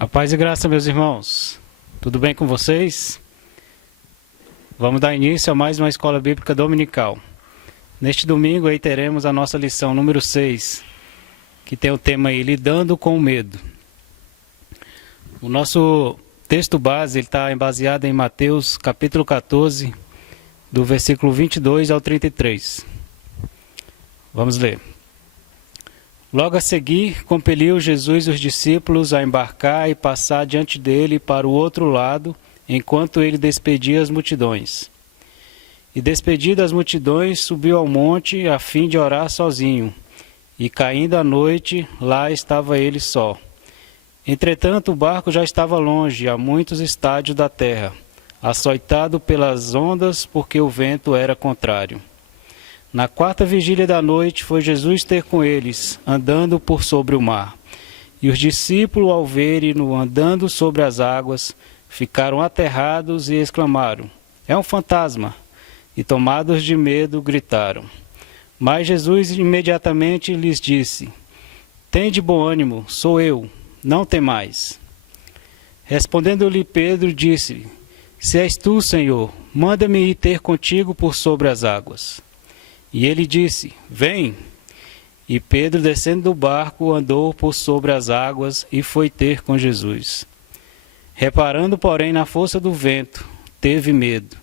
A paz e graça, meus irmãos. Tudo bem com vocês? Vamos dar início a mais uma Escola Bíblica Dominical. Neste domingo aí teremos a nossa lição número 6, que tem o tema aí, Lidando com o Medo. O nosso texto base está baseado em Mateus capítulo 14, do versículo 22 ao 33. Vamos ler. Logo a seguir, compeliu Jesus os discípulos a embarcar e passar diante dele para o outro lado, enquanto ele despedia as multidões. E despedido as multidões, subiu ao monte a fim de orar sozinho. E caindo a noite, lá estava ele só. Entretanto, o barco já estava longe, a muitos estádios da terra, açoitado pelas ondas, porque o vento era contrário. Na quarta vigília da noite, foi Jesus ter com eles, andando por sobre o mar. E os discípulos, ao verem-no andando sobre as águas, ficaram aterrados e exclamaram: "É um fantasma!" E tomados de medo, gritaram. Mas Jesus imediatamente lhes disse: "Tende bom ânimo, sou eu, não temais." Respondendo-lhe Pedro, disse-lhe: "Se és tu, Senhor, manda-me ir ter contigo por sobre as águas." E ele disse: "Vem." E Pedro, descendo do barco, andou por sobre as águas e foi ter com Jesus. Reparando, porém, na força do vento, teve medo,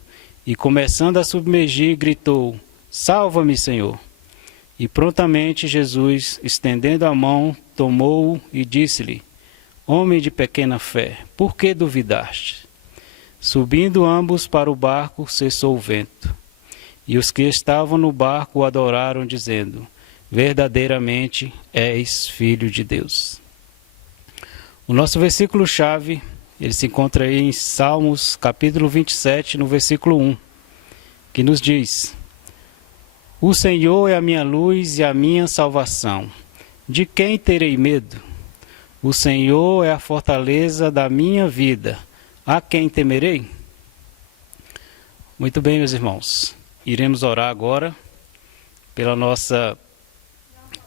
e começando a submergir, gritou: "Salva-me, Senhor!" E prontamente Jesus, estendendo a mão, tomou-o e disse-lhe: "Homem de pequena fé, por que duvidaste?" Subindo ambos para o barco, cessou o vento. E os que estavam no barco o adoraram, dizendo: "Verdadeiramente és Filho de Deus." O nosso versículo-chave, ele se encontra aí em Salmos, capítulo 27, no versículo 1, que nos diz: "O Senhor é a minha luz e a minha salvação. De quem terei medo? O Senhor é a fortaleza da minha vida. A quem temerei?" Muito bem, meus irmãos. Iremos orar agora pela nossa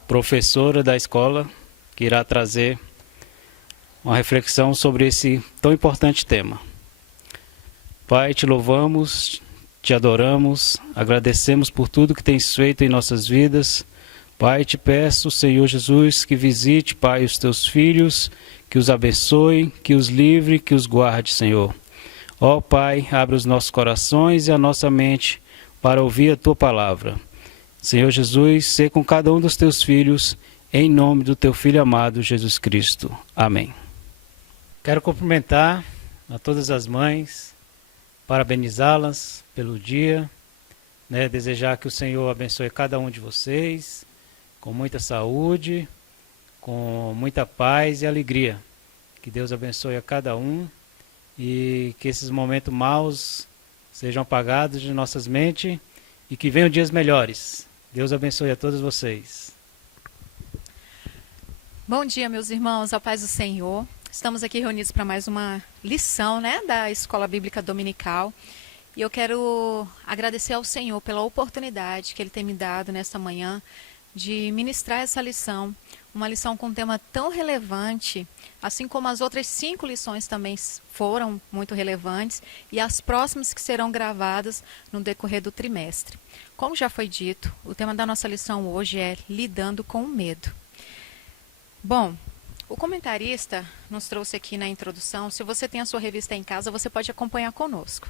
professora da escola, que irá trazer uma reflexão sobre esse tão importante tema. Pai, te louvamos, te adoramos, agradecemos por tudo que tens feito em nossas vidas. Pai, te peço, Senhor Jesus, que visite, Pai, os teus filhos, que os abençoe, que os livre, que os guarde, Senhor. Ó Pai, abre os nossos corações e a nossa mente para ouvir a tua palavra. Senhor Jesus, sê com cada um dos teus filhos, em nome do teu Filho amado, Jesus Cristo. Amém. Quero cumprimentar a todas as mães, parabenizá-las pelo dia, desejar que o Senhor abençoe cada um de vocês, com muita saúde, com muita paz e alegria. Que Deus abençoe a cada um e que esses momentos maus sejam apagados de nossas mentes e que venham dias melhores. Deus abençoe a todos vocês. Bom dia, meus irmãos, a paz do Senhor. Estamos aqui reunidos para mais uma lição, da Escola Bíblica Dominical. E eu quero agradecer ao Senhor pela oportunidade que Ele tem me dado nesta manhã de ministrar essa lição. Uma lição com um tema tão relevante, assim como as outras 5 lições também foram muito relevantes, e as próximas que serão gravadas no decorrer do trimestre. Como já foi dito, o tema da nossa lição hoje é Lidando com o Medo. Bom, o comentarista nos trouxe aqui na introdução. Se você tem a sua revista em casa, você pode acompanhar conosco.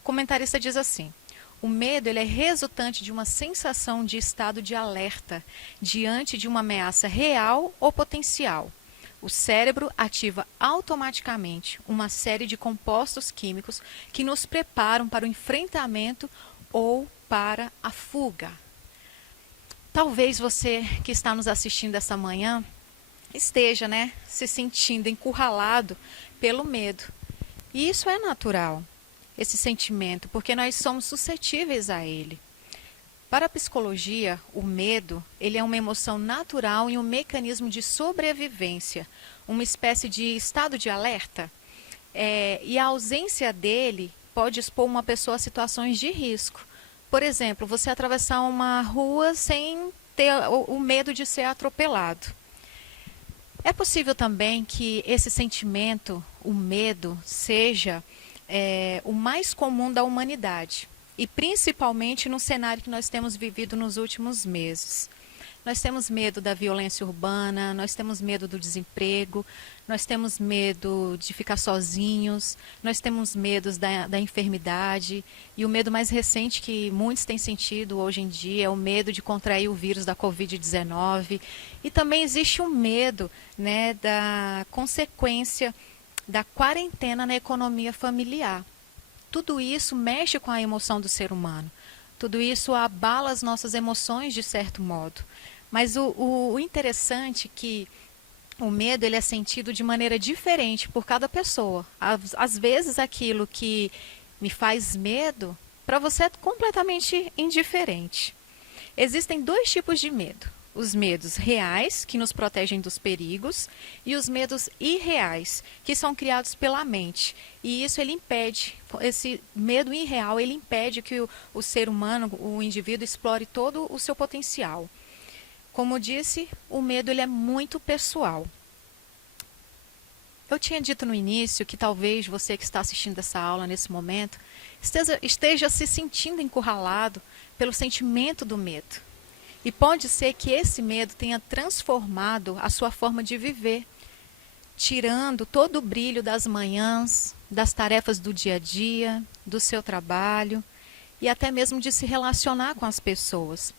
O comentarista diz assim: o medo ele é resultante de uma sensação de estado de alerta diante de uma ameaça real ou potencial. O cérebro ativa automaticamente uma série de compostos químicos que nos preparam para o enfrentamento ou para a fuga. Talvez você que está nos assistindo essa manhã esteja, se sentindo encurralado pelo medo. E isso é natural, esse sentimento, porque nós somos suscetíveis a ele. Para a psicologia, o medo ele é uma emoção natural e um mecanismo de sobrevivência, uma espécie de estado de alerta. E a ausência dele pode expor uma pessoa a situações de risco. Por exemplo, você atravessar uma rua sem ter o medo de ser atropelado. É possível também que esse sentimento, o medo, seja o mais comum da humanidade, e principalmente no cenário que nós temos vivido nos últimos meses. Nós temos medo da violência urbana, nós temos medo do desemprego, nós temos medo de ficar sozinhos, nós temos medos da enfermidade, e o medo mais recente que muitos têm sentido hoje em dia é o medo de contrair o vírus da Covid-19, e também existe o medo da consequência da quarentena na economia familiar. Tudo isso mexe com a emoção do ser humano. Tudo isso abala as nossas emoções de certo modo. Mas o interessante é que o medo ele é sentido de maneira diferente por cada pessoa. Às vezes aquilo que me faz medo, para você é completamente indiferente. Existem dois tipos de medo. Os medos reais, que nos protegem dos perigos, e os medos irreais, que são criados pela mente. E isso ele impede, esse medo irreal, ele impede que o ser humano, o indivíduo, explore todo o seu potencial. Como eu disse, o medo ele é muito pessoal. Eu tinha dito no início que talvez você que está assistindo essa aula nesse momento esteja se sentindo encurralado pelo sentimento do medo. E pode ser que esse medo tenha transformado a sua forma de viver, tirando todo o brilho das manhãs, das tarefas do dia a dia, do seu trabalho e até mesmo de se relacionar com as pessoas.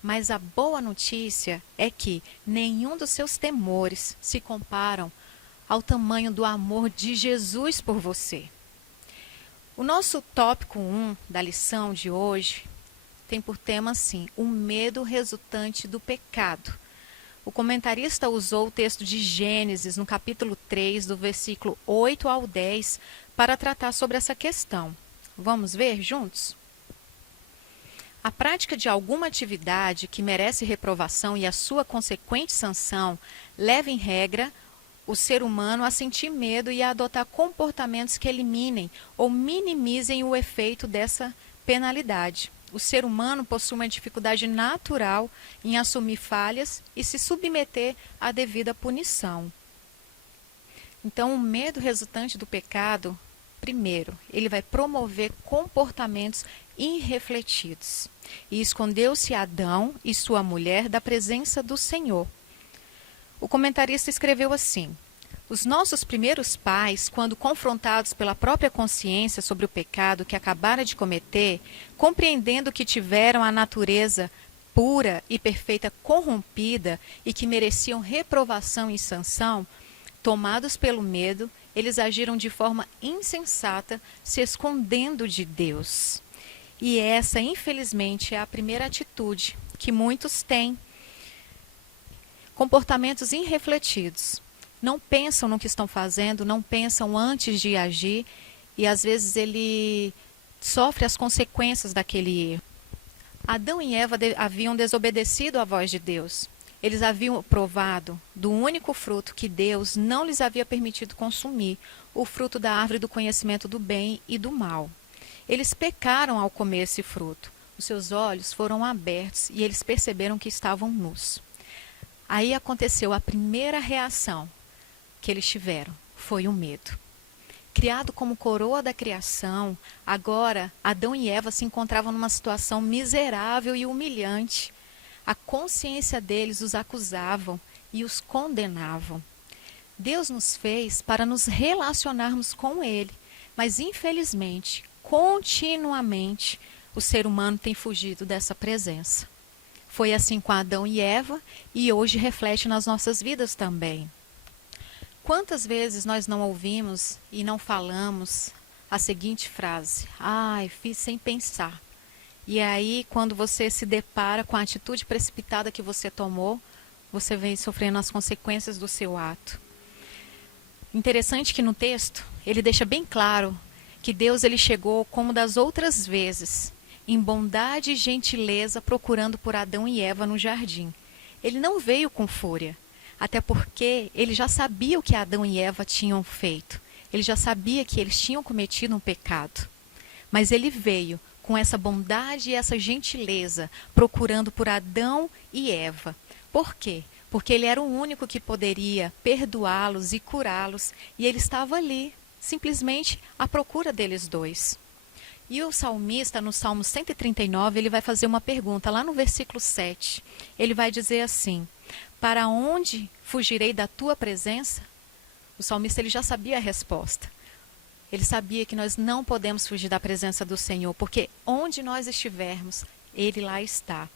Mas a boa notícia é que nenhum dos seus temores se comparam ao tamanho do amor de Jesus por você. O nosso tópico 1 da lição de hoje tem por tema assim, o medo resultante do pecado. O comentarista usou o texto de Gênesis, no capítulo 3, do versículo 8 ao 10, para tratar sobre essa questão. Vamos ver juntos? A prática de alguma atividade que merece reprovação e a sua consequente sanção leva, em regra, o ser humano a sentir medo e a adotar comportamentos que eliminem ou minimizem o efeito dessa penalidade. O ser humano possui uma dificuldade natural em assumir falhas e se submeter à devida punição. Então, o medo resultante do pecado, primeiro, ele vai promover comportamentos irrefletidos. E escondeu-se Adão e sua mulher da presença do Senhor. O comentarista escreveu assim: os nossos primeiros pais, quando confrontados pela própria consciência sobre o pecado que acabara de cometer, compreendendo que tiveram a natureza pura e perfeita corrompida e que mereciam reprovação e sanção, tomados pelo medo, eles agiram de forma insensata, se escondendo de Deus. E essa, infelizmente, é a primeira atitude que muitos têm. Comportamentos irrefletidos. Não pensam no que estão fazendo, não pensam antes de agir e às vezes ele sofre as consequências daquele erro. Adão e Eva haviam desobedecido à voz de Deus. Eles haviam provado do único fruto que Deus não lhes havia permitido consumir, o fruto da árvore do conhecimento do bem e do mal. Eles pecaram ao comer esse fruto. Os seus olhos foram abertos e eles perceberam que estavam nus. Aí aconteceu a primeira reação que eles tiveram, foi o medo. Criado como coroa da criação, agora Adão e Eva se encontravam numa situação miserável e humilhante. A consciência deles os acusavam e os condenavam. Deus nos fez para nos relacionarmos com Ele, mas infelizmente, continuamente, o ser humano tem fugido dessa presença. Foi assim com Adão e Eva e hoje reflete nas nossas vidas também. Quantas vezes nós não ouvimos e não falamos a seguinte frase: "Ai, fiz sem pensar". E aí, quando você se depara com a atitude precipitada que você tomou, você vem sofrendo as consequências do seu ato. Interessante que no texto, ele deixa bem claro que Deus ele chegou como das outras vezes, em bondade e gentileza, procurando por Adão e Eva no jardim. Ele não veio com fúria. Até porque ele já sabia o que Adão e Eva tinham feito. Ele já sabia que eles tinham cometido um pecado. Mas ele veio com essa bondade e essa gentileza, procurando por Adão e Eva. Por quê? Porque ele era o único que poderia perdoá-los e curá-los. E ele estava ali, simplesmente à procura deles dois. E o salmista, no Salmo 139, ele vai fazer uma pergunta, lá no versículo 7. Ele vai dizer assim: "Para onde fugirei da tua presença?" O salmista ele já sabia a resposta. Ele sabia que nós não podemos fugir da presença do Senhor, porque onde nós estivermos, Ele lá está.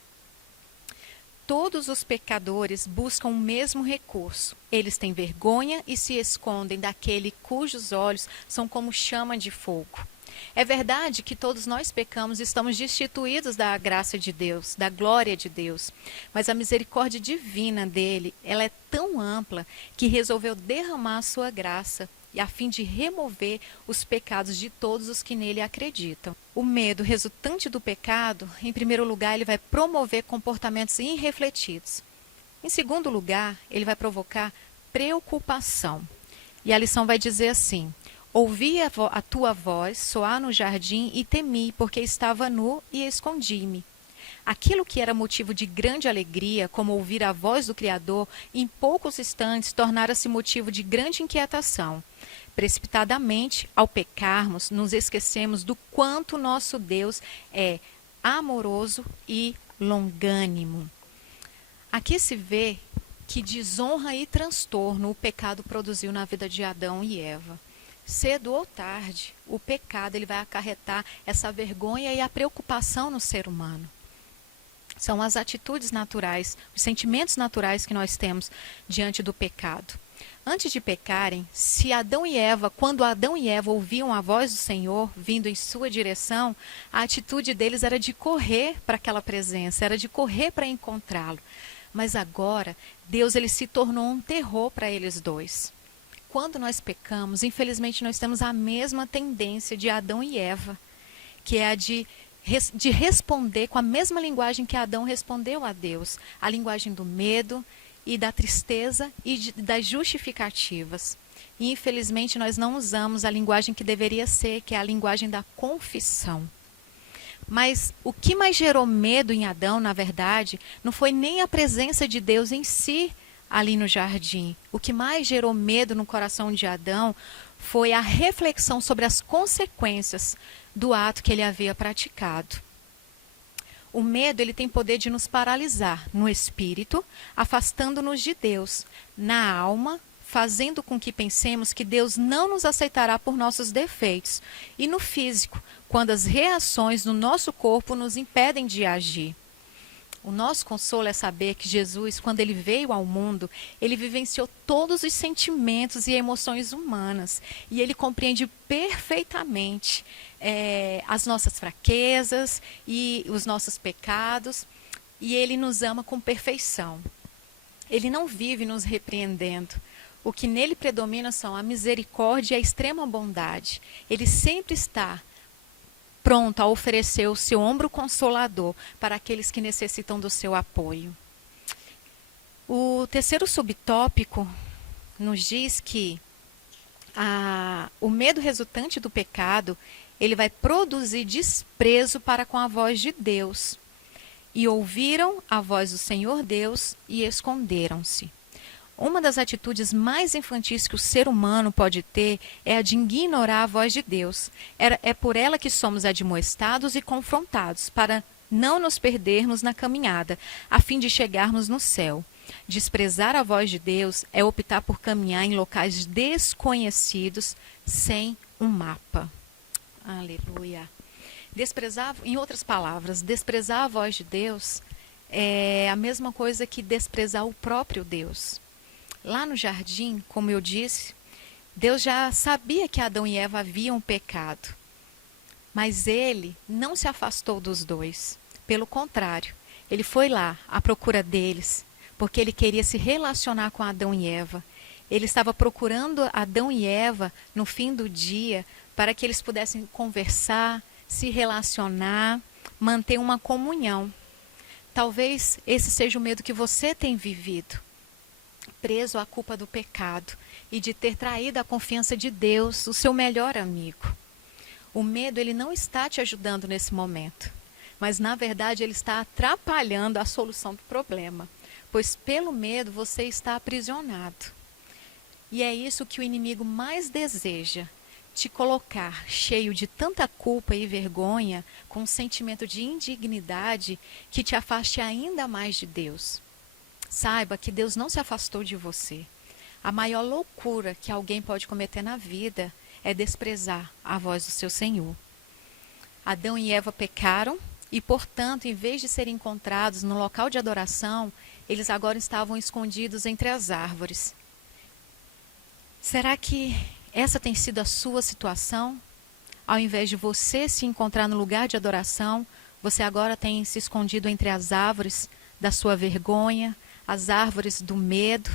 Todos os pecadores buscam o mesmo recurso. Eles têm vergonha e se escondem daquele cujos olhos são como chama de fogo. É verdade que todos nós pecamos e estamos destituídos da graça de Deus, da glória de Deus. Mas a misericórdia divina dele, ela é tão ampla que resolveu derramar a sua graça e a fim de remover os pecados de todos os que nele acreditam. O medo resultante do pecado, em primeiro lugar, ele vai promover comportamentos irrefletidos. Em segundo lugar, ele vai provocar preocupação. E a lição vai dizer assim: ouvi a tua voz soar no jardim e temi, porque estava nu e escondi-me. Aquilo que era motivo de grande alegria, como ouvir a voz do Criador, em poucos instantes tornara-se motivo de grande inquietação. Precipitadamente, ao pecarmos, nos esquecemos do quanto nosso Deus é amoroso e longânimo. Aqui se vê que desonra e transtorno o pecado produziu na vida de Adão e Eva. Cedo ou tarde, o pecado ele vai acarretar essa vergonha e a preocupação no ser humano. São as atitudes naturais, os sentimentos naturais que nós temos diante do pecado. Antes de pecarem, quando Adão e Eva ouviam a voz do Senhor vindo em sua direção, a atitude deles era de correr para aquela presença, era de correr para encontrá-lo. Mas agora, Deus ele se tornou um terror para eles dois. Quando nós pecamos, infelizmente nós temos a mesma tendência de Adão e Eva, que é a de responder com a mesma linguagem que Adão respondeu a Deus, a linguagem do medo e da tristeza e das justificativas. E infelizmente nós não usamos a linguagem que deveria ser, que é a linguagem da confissão. Mas o que mais gerou medo em Adão, na verdade, não foi nem a presença de Deus em si ali no jardim. O que mais gerou medo no coração de Adão foi a reflexão sobre as consequências do ato que ele havia praticado. O medo ele tem poder de nos paralisar no espírito, afastando-nos de Deus, na alma, fazendo com que pensemos que Deus não nos aceitará por nossos defeitos, e no físico, quando as reações no nosso corpo nos impedem de agir. O nosso consolo é saber que Jesus, quando ele veio ao mundo, ele vivenciou todos os sentimentos e emoções humanas. E ele compreende perfeitamente as nossas fraquezas e os nossos pecados. E ele nos ama com perfeição. Ele não vive nos repreendendo. O que nele predomina são a misericórdia e a extrema bondade. Ele sempre está pronto a oferecer o seu ombro consolador para aqueles que necessitam do seu apoio. O terceiro subtópico nos diz que o medo resultante do pecado, ele vai produzir desprezo para com a voz de Deus. E ouviram a voz do Senhor Deus e esconderam-se. Uma das atitudes mais infantis que o ser humano pode ter é a de ignorar a voz de Deus. É por ela que somos admoestados e confrontados, para não nos perdermos na caminhada, a fim de chegarmos no céu. Desprezar a voz de Deus é optar por caminhar em locais desconhecidos, sem um mapa. Aleluia. Em outras palavras, desprezar a voz de Deus é a mesma coisa que desprezar o próprio Deus. Lá no jardim, como eu disse, Deus já sabia que Adão e Eva haviam pecado. Mas ele não se afastou dos dois. Pelo contrário, ele foi lá à procura deles, porque ele queria se relacionar com Adão e Eva. Ele estava procurando Adão e Eva no fim do dia para que eles pudessem conversar, se relacionar, manter uma comunhão. Talvez esse seja o medo que você tem vivido. Preso à culpa do pecado e de ter traído a confiança de Deus, o seu melhor amigo. O medo ele não está te ajudando nesse momento, mas na verdade ele está atrapalhando a solução do problema, pois pelo medo você está aprisionado. E é isso que o inimigo mais deseja, te colocar cheio de tanta culpa e vergonha, com um sentimento de indignidade que te afaste ainda mais de Deus. Saiba que Deus não se afastou de você. A maior loucura que alguém pode cometer na vida é desprezar a voz do seu Senhor. Adão e Eva pecaram, e, portanto, em vez de serem encontrados no local de adoração, eles agora estavam escondidos entre as árvores. Será que essa tem sido a sua situação? Ao invés de você se encontrar no lugar de adoração, você agora tem se escondido entre as árvores da sua vergonha, as árvores do medo.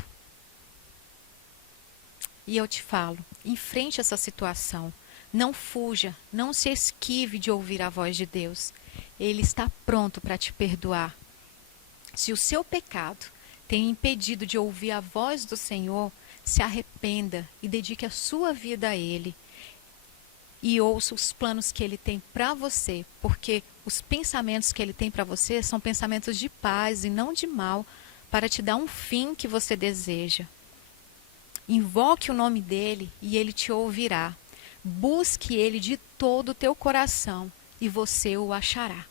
E eu te falo, enfrente essa situação. Não fuja, não se esquive de ouvir a voz de Deus. Ele está pronto para te perdoar. Se o seu pecado tem impedido de ouvir a voz do Senhor, se arrependa e dedique a sua vida a Ele. E ouça os planos que Ele tem para você, porque os pensamentos que Ele tem para você são pensamentos de paz e não de mal, para te dar um fim que você deseja. Invoque o nome dEle e Ele te ouvirá. Busque Ele de todo o teu coração e você o achará.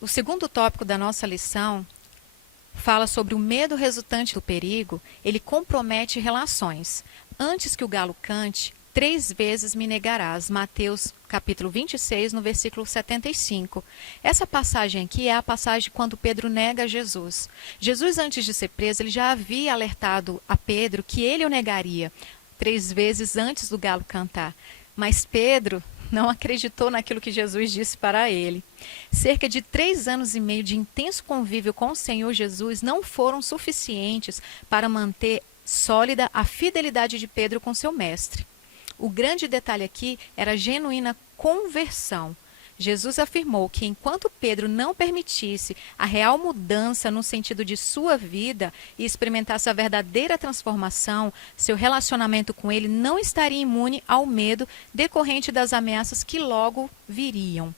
O segundo tópico da nossa lição fala sobre o medo resultante do perigo. Ele compromete relações. Antes que o galo cante, 3 vezes me negarás. Mateus capítulo 26, no versículo 75. Essa passagem aqui é a passagem quando Pedro nega Jesus. Jesus, antes de ser preso, ele já havia alertado a Pedro que ele o negaria 3 vezes antes do galo cantar. Mas Pedro não acreditou naquilo que Jesus disse para ele. Cerca de 3 anos e meio de intenso convívio com o Senhor Jesus não foram suficientes para manter sólida a fidelidade de Pedro com seu mestre. O grande detalhe aqui era a genuína conversão. Jesus afirmou que enquanto Pedro não permitisse a real mudança no sentido de sua vida e experimentasse a verdadeira transformação, seu relacionamento com ele não estaria imune ao medo decorrente das ameaças que logo viriam.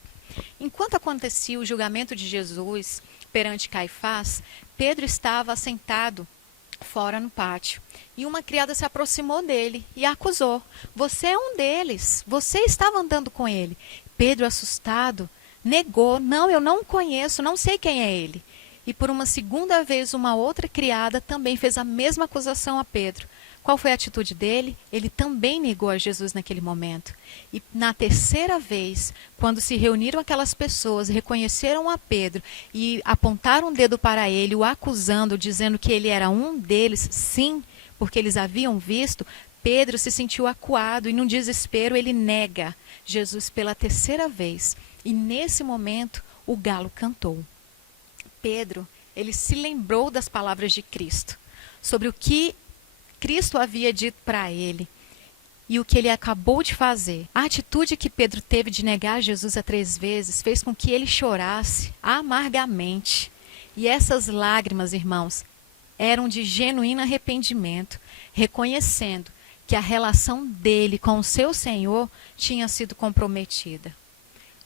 Enquanto acontecia o julgamento de Jesus perante Caifás, Pedro estava sentado fora no pátio. E uma criada se aproximou dele e acusou. Você é um deles. Você estava andando com ele. Pedro, assustado, negou. Não, eu não conheço, não sei quem é ele. E por uma segunda vez, uma outra criada também fez a mesma acusação a Pedro. Qual foi a atitude dele? Ele também negou a Jesus naquele momento. E na terceira vez, quando se reuniram aquelas pessoas, reconheceram a Pedro e apontaram um dedo para ele, o acusando, dizendo que ele era um deles, sim, porque eles haviam visto, Pedro se sentiu acuado e num desespero ele nega Jesus pela terceira vez. E nesse momento o galo cantou. Pedro, ele se lembrou das palavras de Cristo, sobre o que Cristo havia dito para ele e o que ele acabou de fazer. A atitude que Pedro teve de negar Jesus 3 vezes fez com que ele chorasse amargamente. E essas lágrimas, irmãos, eram de genuíno arrependimento, reconhecendo que a relação dele com o seu Senhor tinha sido comprometida.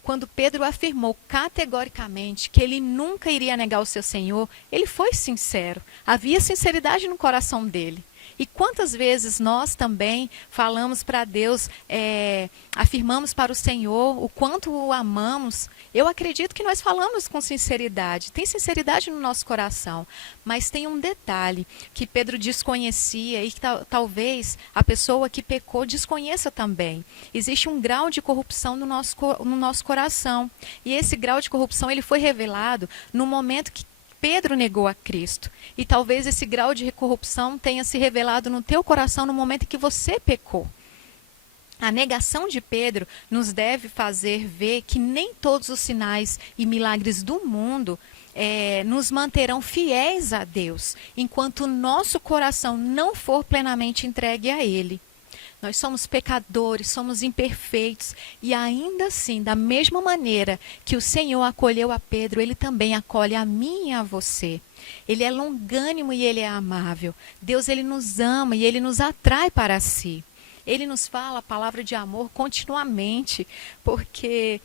Quando Pedro afirmou categoricamente que ele nunca iria negar o seu Senhor, ele foi sincero. Havia sinceridade no coração dele. E quantas vezes nós também falamos para Deus, afirmamos para o Senhor o quanto o amamos. Eu acredito que nós falamos com sinceridade, tem sinceridade no nosso coração. Mas tem um detalhe que Pedro desconhecia e que talvez a pessoa que pecou desconheça também. Existe um grau de corrupção no nosso coração. E esse grau de corrupção ele foi revelado no momento que Pedro negou a Cristo. E talvez esse grau de corrupção tenha se revelado no teu coração no momento em que você pecou. A negação de Pedro nos deve fazer ver que nem todos os sinais e milagres do mundo nos manterão fiéis a Deus, enquanto o nosso coração não for plenamente entregue a Ele. Nós somos pecadores, somos imperfeitos e ainda assim, da mesma maneira que o Senhor acolheu a Pedro, Ele também acolhe a mim e a você. Ele é longânimo e Ele é amável. Deus, Ele nos ama e Ele nos atrai para si. Ele nos fala a palavra de amor continuamente, porque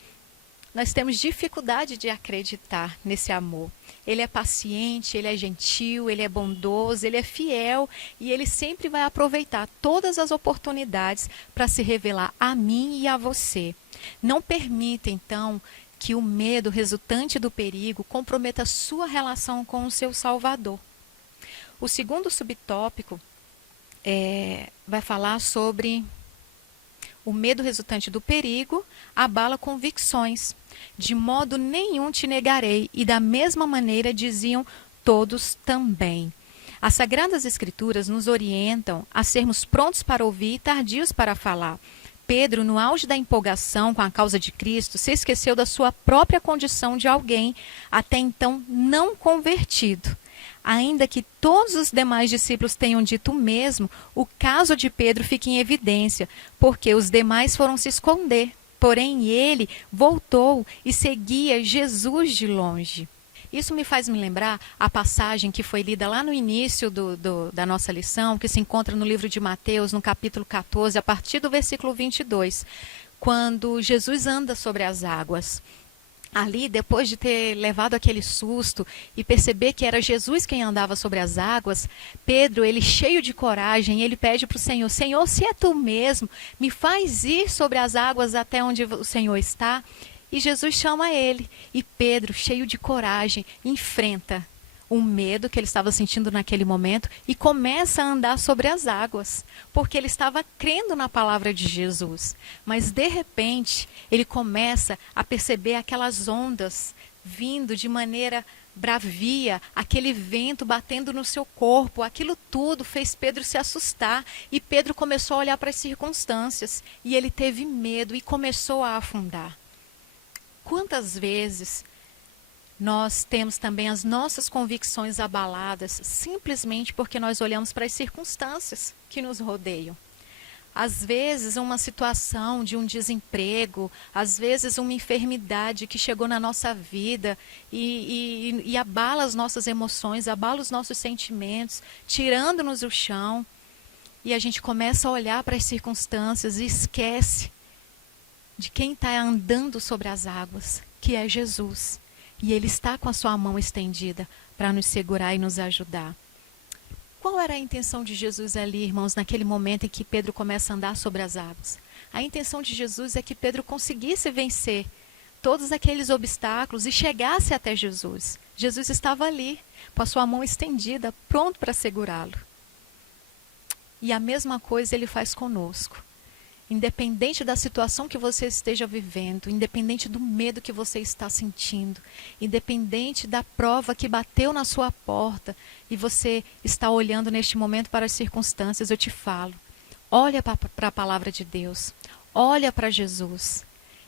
nós temos dificuldade de acreditar nesse amor. Ele é paciente, ele é gentil, ele é bondoso, ele é fiel e ele sempre vai aproveitar todas as oportunidades para se revelar a mim e a você. Não permita, então, que o medo resultante do perigo comprometa a sua relação com o seu Salvador. O segundo subtópico vai falar sobre O medo resultante do perigo abala convicções. De modo nenhum te negarei, e da mesma maneira diziam todos também. As Sagradas Escrituras nos orientam a sermos prontos para ouvir e tardios para falar. Pedro, no auge da empolgação com a causa de Cristo, se esqueceu da sua própria condição de alguém até então não convertido. Ainda que todos os demais discípulos tenham dito o mesmo, o caso de Pedro fica em evidência, porque os demais foram se esconder. Porém, ele voltou e seguia Jesus de longe. Isso me faz me lembrar a passagem que foi lida lá no início da nossa lição, que se encontra no livro de Mateus, no capítulo 14, a partir do versículo 22, quando Jesus anda sobre as águas. Ali, depois de ter levado aquele susto e perceber que era Jesus quem andava sobre as águas, Pedro, ele cheio de coragem, ele pede para o Senhor: Senhor, se é tu mesmo, me faz ir sobre as águas até onde o Senhor está. E Jesus chama ele. E Pedro, cheio de coragem, enfrenta o medo que ele estava sentindo naquele momento e começa a andar sobre as águas, porque ele estava crendo na palavra de Jesus. Mas, de repente, ele começa a perceber aquelas ondas vindo de maneira bravia, aquele vento batendo no seu corpo. Aquilo tudo fez Pedro se assustar, e Pedro começou a olhar para as circunstâncias, e ele teve medo e começou a afundar. Quantas vezes nós temos também as nossas convicções abaladas simplesmente porque nós olhamos para as circunstâncias que nos rodeiam? Às vezes uma situação de um desemprego, às vezes uma enfermidade que chegou na nossa vida e abala as nossas emoções, abala os nossos sentimentos, tirando-nos o chão. E a gente começa a olhar para as circunstâncias e esquece de quem está andando sobre as águas, que é Jesus. E Ele está com a sua mão estendida para nos segurar e nos ajudar. Qual era a intenção de Jesus ali, irmãos, naquele momento em que Pedro começa a andar sobre as águas? A intenção de Jesus é que Pedro conseguisse vencer todos aqueles obstáculos e chegasse até Jesus. Jesus estava ali, com a sua mão estendida, pronto para segurá-lo. E a mesma coisa Ele faz conosco. Independente da situação que você esteja vivendo, independente do medo que você está sentindo, independente da prova que bateu na sua porta e você está olhando neste momento para as circunstâncias, eu te falo, olha para a palavra de Deus, olha para Jesus.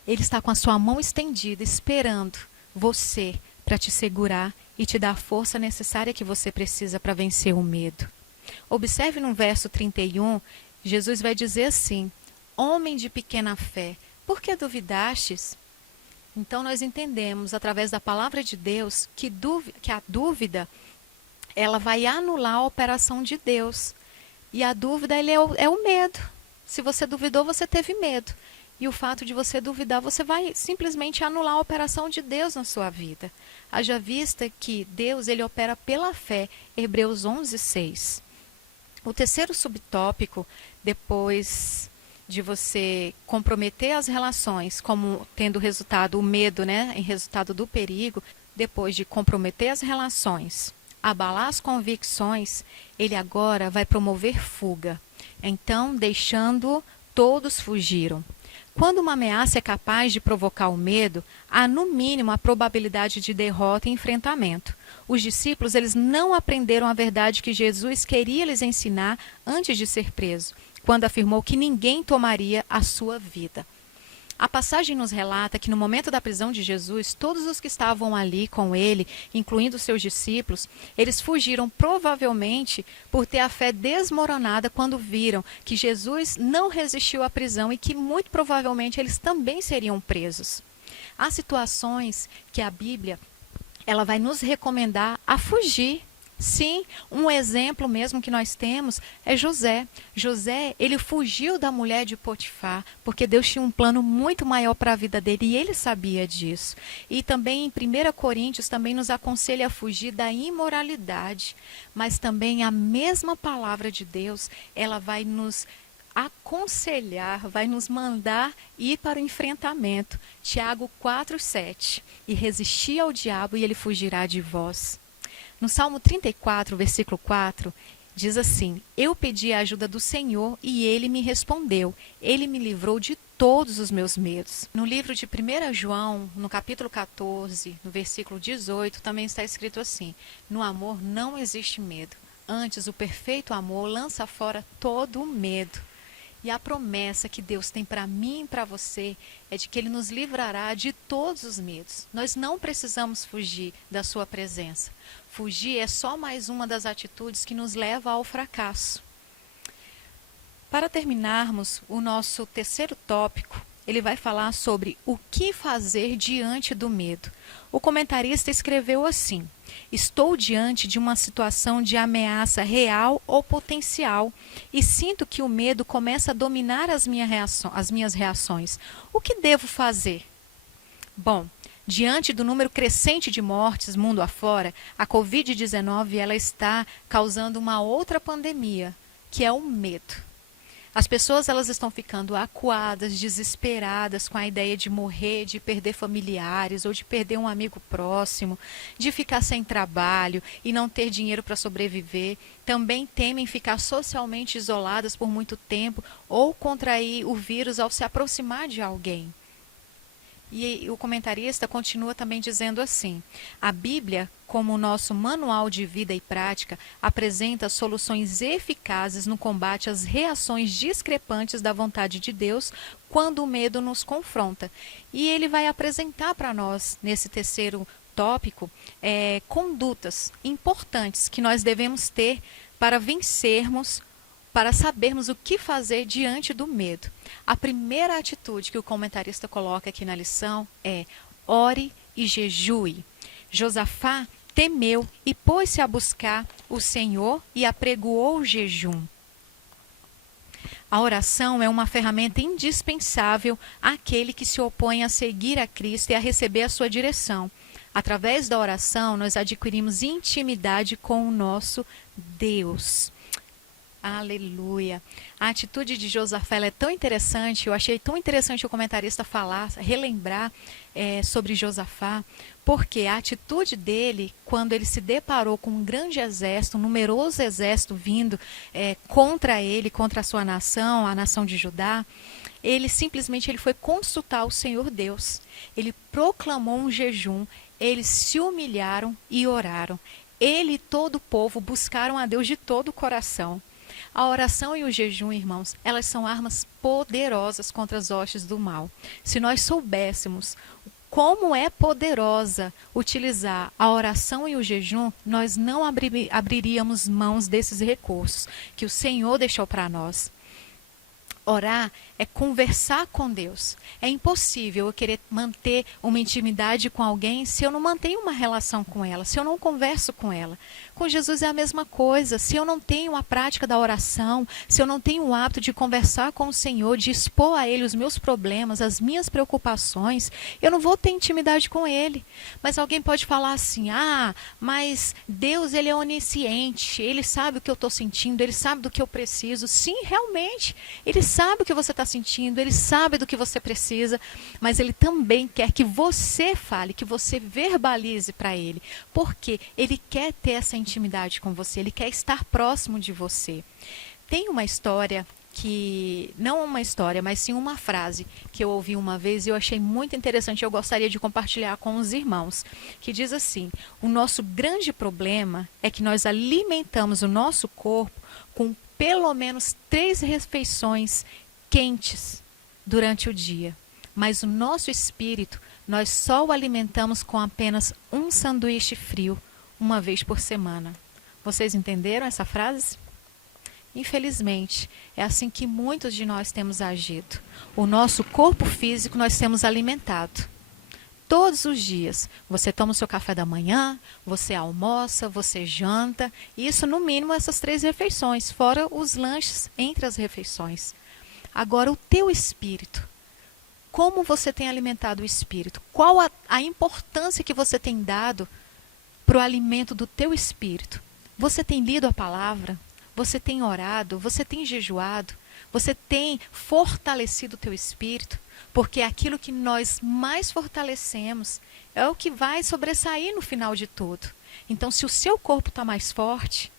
Ele está com a sua mão estendida, esperando você para te segurar e te dar a força necessária que você precisa para vencer o medo. Observe no verso 31, Jesus vai dizer assim: homem de pequena fé, por que duvidastes? Então nós entendemos, através da palavra de Deus, que a dúvida, ela vai anular a operação de Deus. E a dúvida é o medo. Se você duvidou, você teve medo. E o fato de você duvidar, você vai simplesmente anular a operação de Deus na sua vida. Haja vista que Deus, ele opera pela fé, Hebreus 11:6. O terceiro subtópico, depois de você comprometer as relações, como tendo resultado o medo, em resultado do perigo, depois de comprometer as relações, abalar as convicções, ele agora vai promover fuga. Então, deixando, todos fugiram. Quando uma ameaça é capaz de provocar o medo, há no mínimo a probabilidade de derrota e enfrentamento. Os discípulos, eles não aprenderam a verdade que Jesus queria lhes ensinar antes de ser preso, quando afirmou que ninguém tomaria a sua vida. A passagem nos relata que no momento da prisão de Jesus, todos os que estavam ali com ele, incluindo seus discípulos, eles fugiram provavelmente por ter a fé desmoronada quando viram que Jesus não resistiu à prisão e que muito provavelmente eles também seriam presos. Há situações que a Bíblia ela vai nos recomendar a fugir. Sim, um exemplo mesmo que nós temos é José. José, ele fugiu da mulher de Potifar, porque Deus tinha um plano muito maior para a vida dele e ele sabia disso. E também em 1 Coríntios também nos aconselha a fugir da imoralidade, mas também a mesma palavra de Deus, ela vai nos aconselhar, vai nos mandar ir para o enfrentamento. Tiago 4:7. E resistir ao diabo e ele fugirá de vós. No Salmo 34, versículo 4, Diz assim: eu pedi a ajuda do Senhor e ele me respondeu. Ele me livrou de todos os meus medos. No livro de 1 João, no capítulo 14, no versículo 18, também está escrito assim: no amor não existe medo. Antes, o perfeito amor lança fora todo o medo. E a promessa que Deus tem para mim e para você é de que Ele nos livrará de todos os medos. Nós não precisamos fugir da sua presença. Fugir é só mais uma das atitudes que nos leva ao fracasso. Para terminarmos o nosso terceiro tópico, ele vai falar sobre o que fazer diante do medo. O comentarista escreveu assim: estou diante de uma situação de ameaça real ou potencial e sinto que o medo começa a dominar as minhas reações. O que devo fazer? Bom, diante do número crescente de mortes mundo afora, a Covid-19 ela está causando uma outra pandemia, que é o medo. As pessoas elas estão ficando acuadas, desesperadas com a ideia de morrer, de perder familiares ou de perder um amigo próximo, de ficar sem trabalho e não ter dinheiro para sobreviver. Também temem ficar socialmente isoladas por muito tempo ou contrair o vírus ao se aproximar de alguém. E o comentarista continua também dizendo assim: a Bíblia, como o nosso manual de vida e prática, apresenta soluções eficazes no combate às reações discrepantes da vontade de Deus quando o medo nos confronta. E ele vai apresentar para nós, nesse terceiro tópico, condutas importantes que nós devemos ter para vencermos, para sabermos o que fazer diante do medo. A primeira atitude que o comentarista coloca aqui na lição é: ore e jejue. Josafá temeu e pôs-se a buscar o Senhor e apregoou o jejum. A oração é uma ferramenta indispensável àquele que se opõe a seguir a Cristo e a receber a sua direção. Através da oração, nós adquirimos intimidade com o nosso Deus. Aleluia. A atitude de Josafá é tão interessante, eu achei tão interessante o comentarista falar, relembrar sobre Josafá, porque a atitude dele, quando ele se deparou com um grande exército, um numeroso exército vindo contra ele, contra a sua nação, a nação de Judá, ele foi consultar o Senhor Deus. Ele proclamou um jejum, eles se humilharam e oraram. Ele e todo o povo buscaram a Deus de todo o coração. A oração e o jejum, irmãos, elas são armas poderosas contra as hostes do mal. Se nós soubéssemos como é poderosa utilizar a oração e o jejum, nós não abriríamos mãos desses recursos que o Senhor deixou para nós. Orar é conversar com Deus. É impossível eu querer manter uma intimidade com alguém se eu não mantenho uma relação com ela, se eu não converso com ela. Com Jesus é a mesma coisa. Se eu não tenho a prática da oração, se eu não tenho o hábito de conversar com o Senhor, de expor a Ele os meus problemas, as minhas preocupações, eu não vou ter intimidade com Ele. Mas alguém pode falar assim: mas Deus, Ele é onisciente, Ele sabe o que eu estou sentindo, Ele sabe do que eu preciso. Sim, realmente, Ele sabe o que você está sentindo, Ele sabe do que você precisa, mas Ele também quer que você fale, que você verbalize para Ele, porque Ele quer ter essa intimidade com você, Ele quer estar próximo de você. Tem uma história não uma história, mas sim uma frase que eu ouvi uma vez e eu achei muito interessante, eu gostaria de compartilhar com os irmãos, que diz assim: o nosso grande problema é que nós alimentamos o nosso corpo com pelo menos 3 refeições quentes durante o dia, mas o nosso espírito nós só o alimentamos com apenas um sanduíche frio uma vez por semana. Vocês entenderam essa frase? Infelizmente, é assim que muitos de nós temos agido. O nosso corpo físico nós temos alimentado. Todos os dias, você toma o seu café da manhã, você almoça, você janta, isso no mínimo essas 3 refeições, fora os lanches entre as refeições. Agora, o teu espírito, como você tem alimentado o espírito? Qual a importância que você tem dado para o alimento do teu espírito? Você tem lido a palavra? Você tem orado? Você tem jejuado? Você tem fortalecido o teu espírito? Porque aquilo que nós mais fortalecemos é o que vai sobressair no final de tudo. Então, se o seu corpo está mais forte,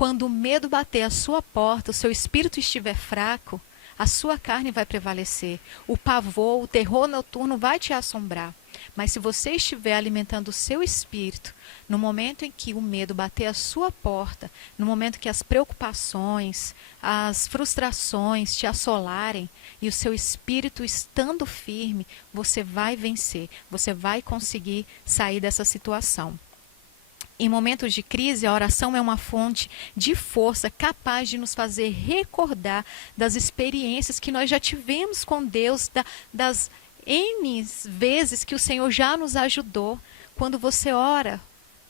Quando o medo bater a sua porta, o seu espírito estiver fraco, a sua carne vai prevalecer. O pavor, o terror noturno vai te assombrar. Mas se você estiver alimentando o seu espírito, no momento em que o medo bater a sua porta, no momento que as preocupações, as frustrações te assolarem, e o seu espírito estando firme, você vai vencer, você vai conseguir sair dessa situação. Em momentos de crise, a oração é uma fonte de força capaz de nos fazer recordar das experiências que nós já tivemos com Deus, das N vezes que o Senhor já nos ajudou. Quando você ora,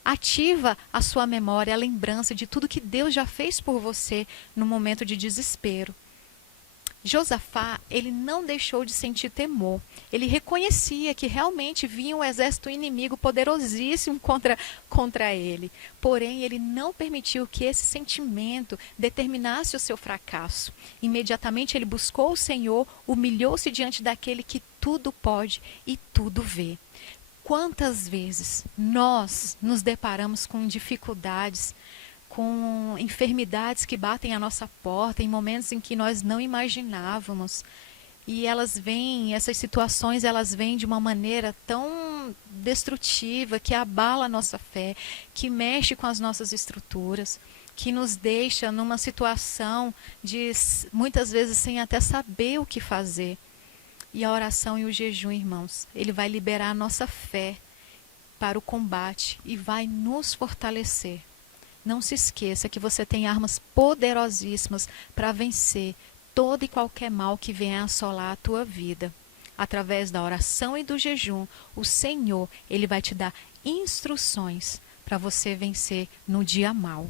ativa a sua memória, a lembrança de tudo que Deus já fez por você no momento de desespero. Josafá, ele não deixou de sentir temor. Ele reconhecia que realmente vinha um exército inimigo poderosíssimo contra ele. Porém, ele não permitiu que esse sentimento determinasse o seu fracasso. Imediatamente ele buscou o Senhor, humilhou-se diante daquele que tudo pode e tudo vê. Quantas vezes nós nos deparamos com dificuldades, com enfermidades que batem à nossa porta em momentos em que nós não imaginávamos, e essas situações elas vêm de uma maneira tão destrutiva que abala a nossa fé, que mexe com as nossas estruturas, que nos deixa numa situação de muitas vezes sem até saber o que fazer. E a oração e o jejum, irmãos, ele vai liberar a nossa fé para o combate e vai nos fortalecer. Não se esqueça que você tem armas poderosíssimas para vencer todo e qualquer mal que venha assolar a tua vida. Através da oração e do jejum, o Senhor, ele vai te dar instruções para você vencer no dia mau.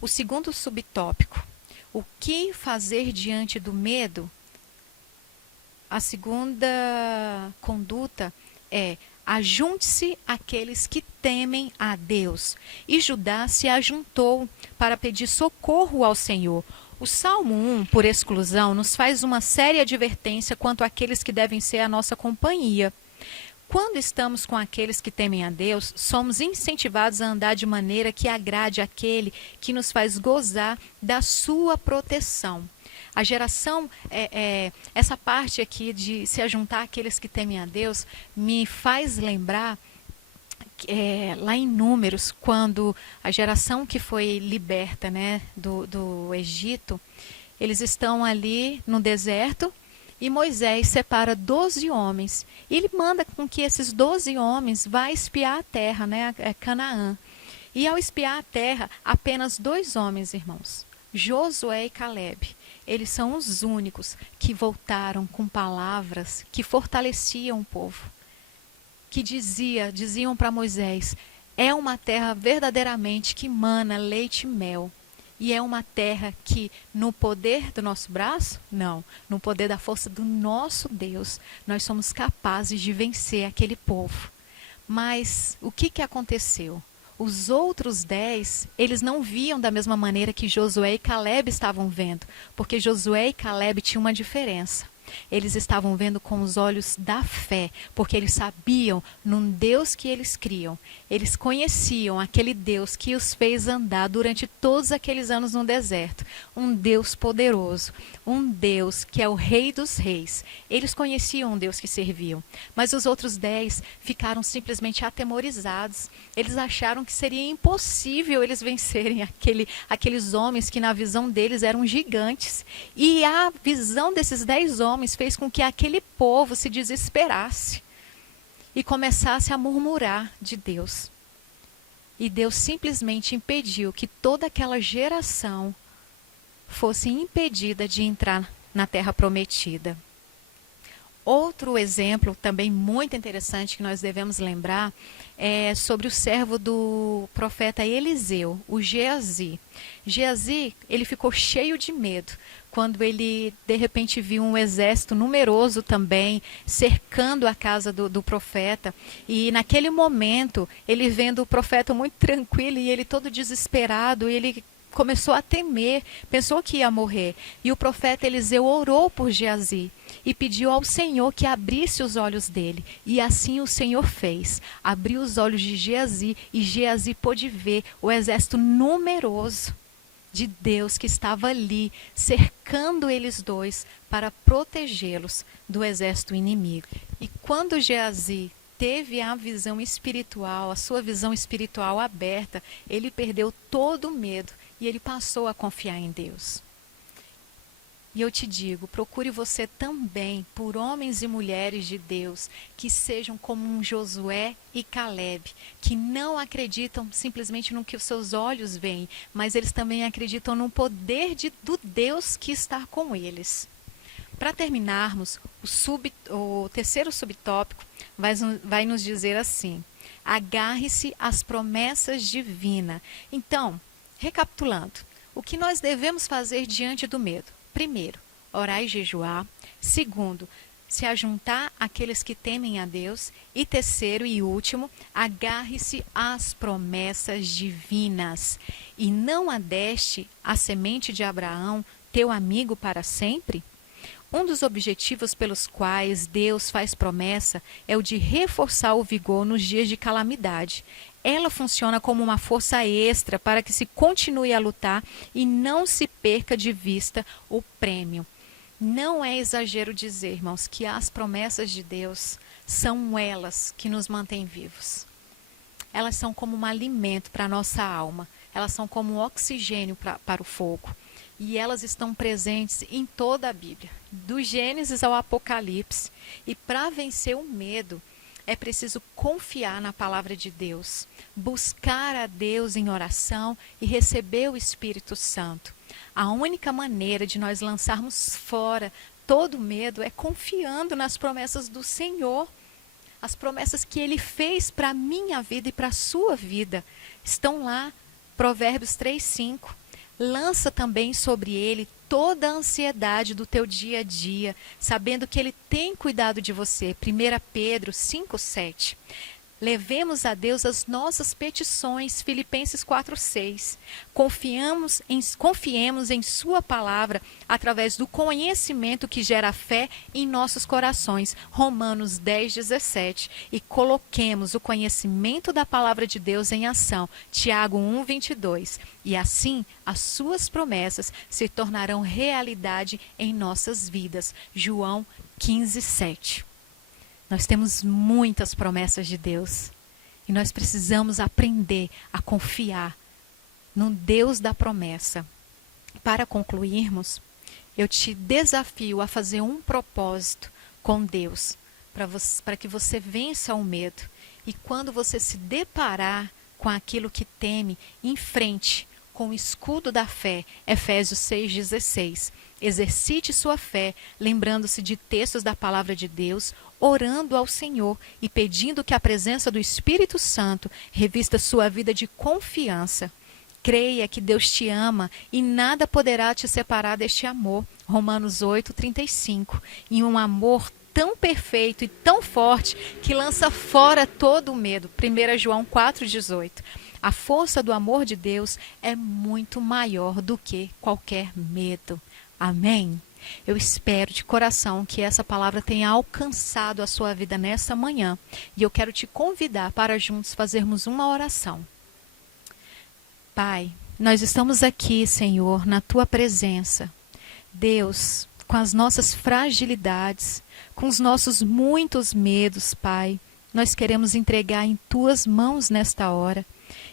O segundo subtópico, o que fazer diante do medo? A segunda conduta é: ajunte-se àqueles que temem a Deus. E Judá se ajuntou para pedir socorro ao Senhor. O Salmo 1, por exclusão, nos faz uma séria advertência quanto àqueles que devem ser a nossa companhia. Quando estamos com aqueles que temem a Deus, somos incentivados a andar de maneira que agrade aquele que nos faz gozar da sua proteção. A geração, essa parte aqui de se ajuntar àqueles que temem a Deus, me faz lembrar, lá em Números, quando a geração que foi liberta, né, do Egito, eles estão ali no deserto e Moisés separa 12 homens. E ele manda com que esses 12 homens vá espiar a terra, né, Canaã. E ao espiar a terra, apenas 2 homens, irmãos, Josué e Calebe, eles são os únicos que voltaram com palavras que fortaleciam o povo. Que diziam para Moisés: é uma terra verdadeiramente que mana leite e mel. E é uma terra que, no poder do nosso braço? Não. No poder da força do nosso Deus, nós somos capazes de vencer aquele povo. Mas o que aconteceu? Os outros 10, eles não viam da mesma maneira que Josué e Calebe estavam vendo, porque Josué e Calebe tinham uma diferença. Eles estavam vendo com os olhos da fé, porque eles sabiam num Deus que eles criam. Eles conheciam aquele Deus que os fez andar durante todos aqueles anos no deserto. Um Deus poderoso, um Deus que é o Rei dos Reis. Eles conheciam um Deus que serviam, mas os outros 10 ficaram simplesmente atemorizados. Eles acharam que seria impossível eles vencerem aqueles homens que na visão deles eram gigantes. E a visão desses 10 homens fez com que aquele povo se desesperasse e começasse a murmurar de Deus. E Deus simplesmente impediu que toda aquela geração fosse impedida de entrar na terra prometida. Outro exemplo também muito interessante que nós devemos lembrar é sobre o servo do profeta Eliseu, o Geazi. Geazi, ele ficou cheio de medo quando ele de repente viu um exército numeroso também cercando a casa do profeta. E naquele momento, ele vendo o profeta muito tranquilo e ele todo desesperado, ele começou a temer, pensou que ia morrer. E o profeta Eliseu orou por Geazi e pediu ao Senhor que abrisse os olhos dele. E assim o Senhor fez. Abriu os olhos de Geazi e Geazi pôde ver o exército numeroso de Deus que estava ali, cercando eles dois para protegê-los do exército inimigo. E quando Geazi teve a visão espiritual, a sua visão espiritual aberta, ele perdeu todo o medo e ele passou a confiar em Deus. E eu te digo, procure você também por homens e mulheres de Deus que sejam como um Josué e Caleb, que não acreditam simplesmente no que os seus olhos veem, mas eles também acreditam no poder do Deus que está com eles. Para terminarmos, o terceiro subtópico vai nos dizer assim: agarre-se às promessas divinas. Então, recapitulando, o que nós devemos fazer diante do medo? Primeiro, orar e jejuar. Segundo, se ajuntar àqueles que temem a Deus. E terceiro e último, agarre-se às promessas divinas. E não adeste a semente de Abraão, teu amigo para sempre? Um dos objetivos pelos quais Deus faz promessa é o de reforçar o vigor nos dias de calamidade. Ela funciona como uma força extra para que se continue a lutar e não se perca de vista o prêmio. Não é exagero dizer, irmãos, que as promessas de Deus são elas que nos mantêm vivos. Elas são como um alimento para a nossa alma. Elas são como um oxigênio para o fogo. E elas estão presentes em toda a Bíblia, do Gênesis ao Apocalipse. E para vencer o medo, é preciso confiar na palavra de Deus, buscar a Deus em oração e receber o Espírito Santo. A única maneira de nós lançarmos fora todo medo é confiando nas promessas do Senhor. As promessas que Ele fez para a minha vida e para a sua vida estão lá, Provérbios 3:5. Lança também sobre Ele toda a ansiedade do teu dia a dia, sabendo que Ele tem cuidado de você. 1 Pedro 5:7. Levemos a Deus as nossas petições. Filipenses 4:6. Confiemos em Sua palavra através do conhecimento que gera fé em nossos corações. Romanos 10:17. E coloquemos o conhecimento da palavra de Deus em ação. Tiago 1:22. E assim as suas promessas se tornarão realidade em nossas vidas. João 15:7. Nós temos muitas promessas de Deus e nós precisamos aprender a confiar no Deus da promessa. Para concluirmos, eu te desafio a fazer um propósito com Deus para que você vença o medo. E quando você se deparar com aquilo que teme, enfrente com o escudo da fé. Efésios 6:16. Exercite sua fé, lembrando-se de textos da palavra de Deus, orando ao Senhor e pedindo que a presença do Espírito Santo revista sua vida de confiança. Creia que Deus te ama e nada poderá te separar deste amor. Romanos 8:35. E um amor tão perfeito e tão forte que lança fora todo o medo. 1 João 4:18. A força do amor de Deus é muito maior do que qualquer medo. Amém? Eu espero de coração que essa palavra tenha alcançado a sua vida nessa manhã. E eu quero te convidar para juntos fazermos uma oração. Pai, nós estamos aqui, Senhor, na Tua presença. Deus, com as nossas fragilidades, com os nossos muitos medos, Pai, nós queremos entregar em Tuas mãos nesta hora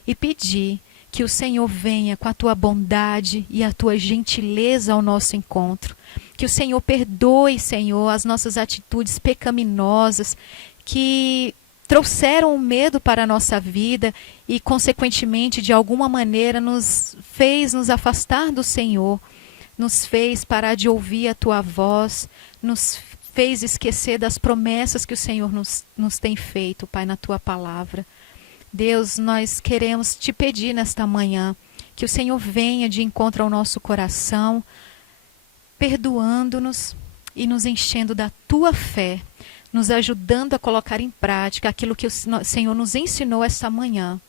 e pedir que o Senhor venha com a Tua bondade e a Tua gentileza ao nosso encontro. Que o Senhor perdoe, Senhor, as nossas atitudes pecaminosas que trouxeram o medo para a nossa vida e, consequentemente, de alguma maneira, nos fez nos afastar do Senhor, nos fez parar de ouvir a Tua voz, nos fez esquecer das promessas que o Senhor nos tem feito, Pai, na Tua palavra. Deus, nós queremos te pedir nesta manhã que o Senhor venha de encontro ao nosso coração, perdoando-nos e nos enchendo da Tua fé, nos ajudando a colocar em prática aquilo que o Senhor nos ensinou esta manhã.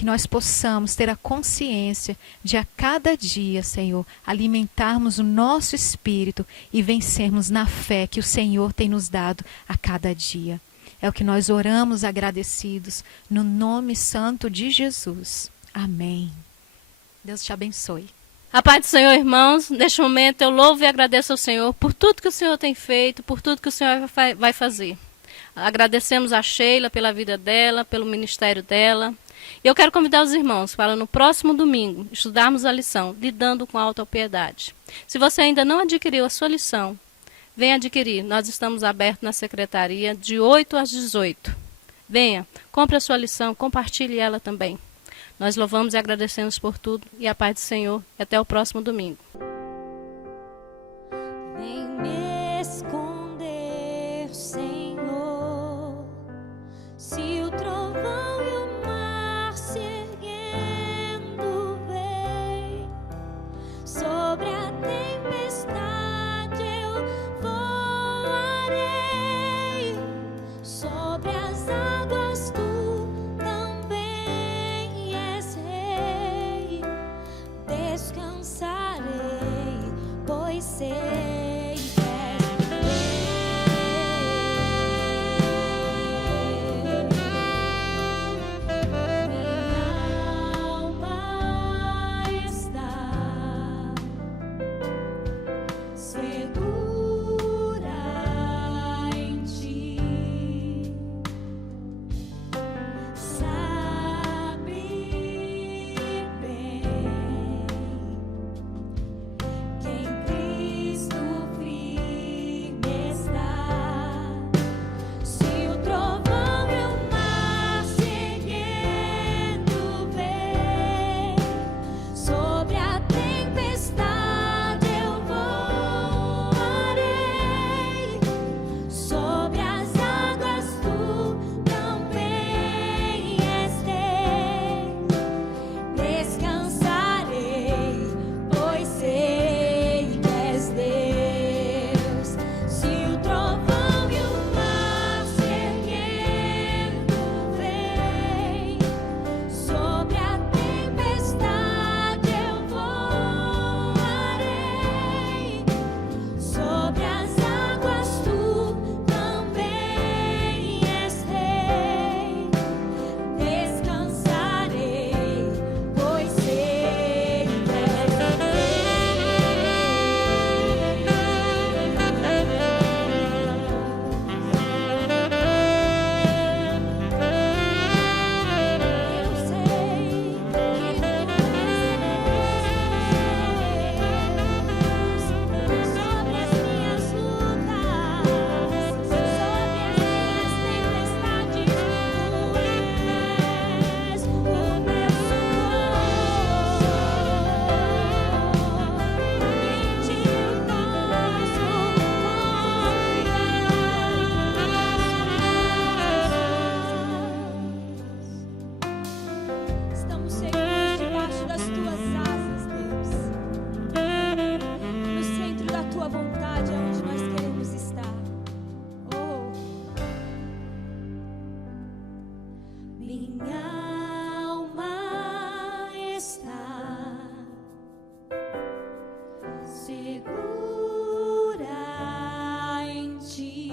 que nós possamos ter a consciência de a cada dia, Senhor, alimentarmos o nosso espírito e vencermos na fé que o Senhor tem nos dado a cada dia. É o que nós oramos agradecidos no nome santo de Jesus. Amém. Deus te abençoe. A paz do Senhor, irmãos. Neste momento eu louvo e agradeço ao Senhor por tudo que o Senhor tem feito, por tudo que o Senhor vai fazer. Agradecemos a Sheila pela vida dela, pelo ministério dela. E eu quero convidar os irmãos para no próximo domingo estudarmos a lição Lidando com a Autopiedade. Se você ainda não adquiriu a sua lição, venha adquirir. Nós estamos abertos na secretaria de 8 às 18. Venha, compre a sua lição, compartilhe ela também. Nós louvamos e agradecemos por tudo e a paz do Senhor. E até o próximo domingo. Vem me esconder, Senhor, se o trovão e o mar se erguendo vem sobre a tempestade eu voarei, sobre as águas tu também és rei, descansarei, pois sei. Segura em ti.